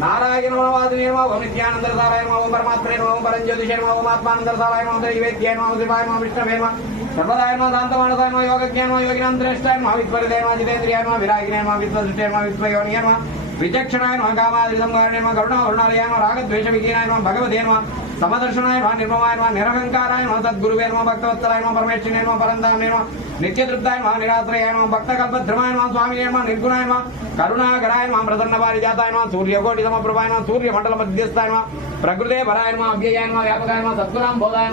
नारायण नित्यानंद परमात्मे परंज्योतिषे आत्मानंद नैवेद्य शिवाय विष्णवे सर्वदाय शांतमानसाय योगज्ञान योगिनां श्रेष्ठाय विद्वरिदय जितेन्द्रियाय विरागिने विद्वदृष्टे विश्वयोनिय विचक्षणाय कामादिसंहारणे करुणावरुणालयाय रागद्वेष विहीनाय भगवते समदर्शनाय निर्ममाय निरहंकाराय सद्गुरुवे भक्तवत्सलाय परमेश्वरिणे परंधामे नित्यतृप्ताय निराश्रयाय भक्तकल्पध्रमाय स्वामिने निर्गुणाय करुणाकराय प्रसन्नपारिजाताय सूर्यकोटि समप्रभाय सूर्यमंडल मध्यस्थाय प्रकृते पराय अव्ययाय व्यापकाय सद्गुणां बोधाय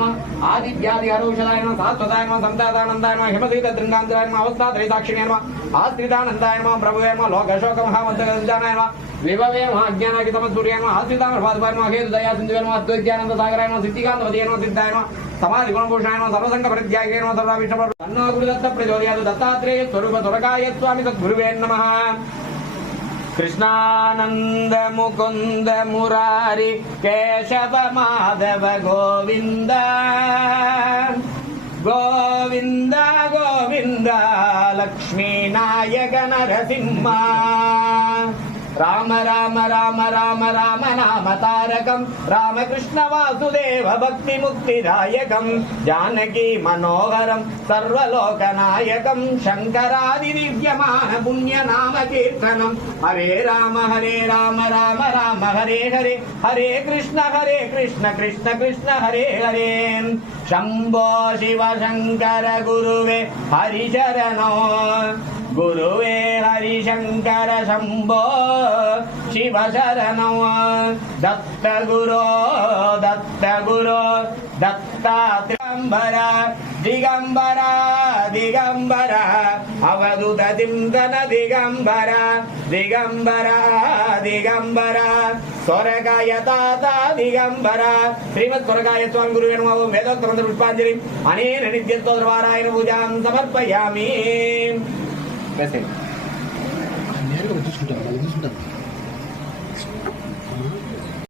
आदित्यादि अरुषदाय शाश्वताय संतादानंदाय हिमदीत दृंगांतराय अवस्थात्रयसाक्षिणे आश्रितानंदाय प्रभुवे लोकशोक महामंत्रजानाय विभवे अज्ञानाकितमसूर्याय आश्रितामर्भाद्भाय हेतुदया सिन्धुवे अद्वैज्ञानंद सागराय सिद्धिकान्तवदये सिद्धाय समाधि गुणभूषणाय सर्वसंग परित्यागे सर्वाभीष्ट तन्नो गुरुदत्त प्रचोदयात् दत्तात्रेय स्वरूप तुरकाय स्वामी सद्गुरुवे नमः। कृष्णानंद मुकुंद मुरारी केशव माधव गोविंद गोविंद गोविंद लक्ष्मी नायक नरसिंह राम राम राम राम राम नाम तारकम रामकृष्ण वासुदेव भक्ति मुक्तिदायकम जानकी मनोहरम सर्वलोकनायकम शंकरादि दिव्यमान पुण्य नाम कीर्तनम हरे राम राम राम हरे हरे हरे कृष्ण कृष्ण कृष्ण हरे हरे शंभो शिव शंकर गुरुवे हरिचरणो गुरुवे हरिशंकर शंभो शिव शरणो दत्त गुरो दत्तात्रेयंबर दिगंबर दिगंबर अवधूत चिंतन दिगंबर दिगंबर दिगंबर स्वर्गाय ताता दिगंबर श्रीमत् स्वर्गाय स्वामी गुरुवे नमः। वेदोक्त पुष्पांजलि अनेन नित्यस्तोत्रवारायण पूजां समर्पयामि।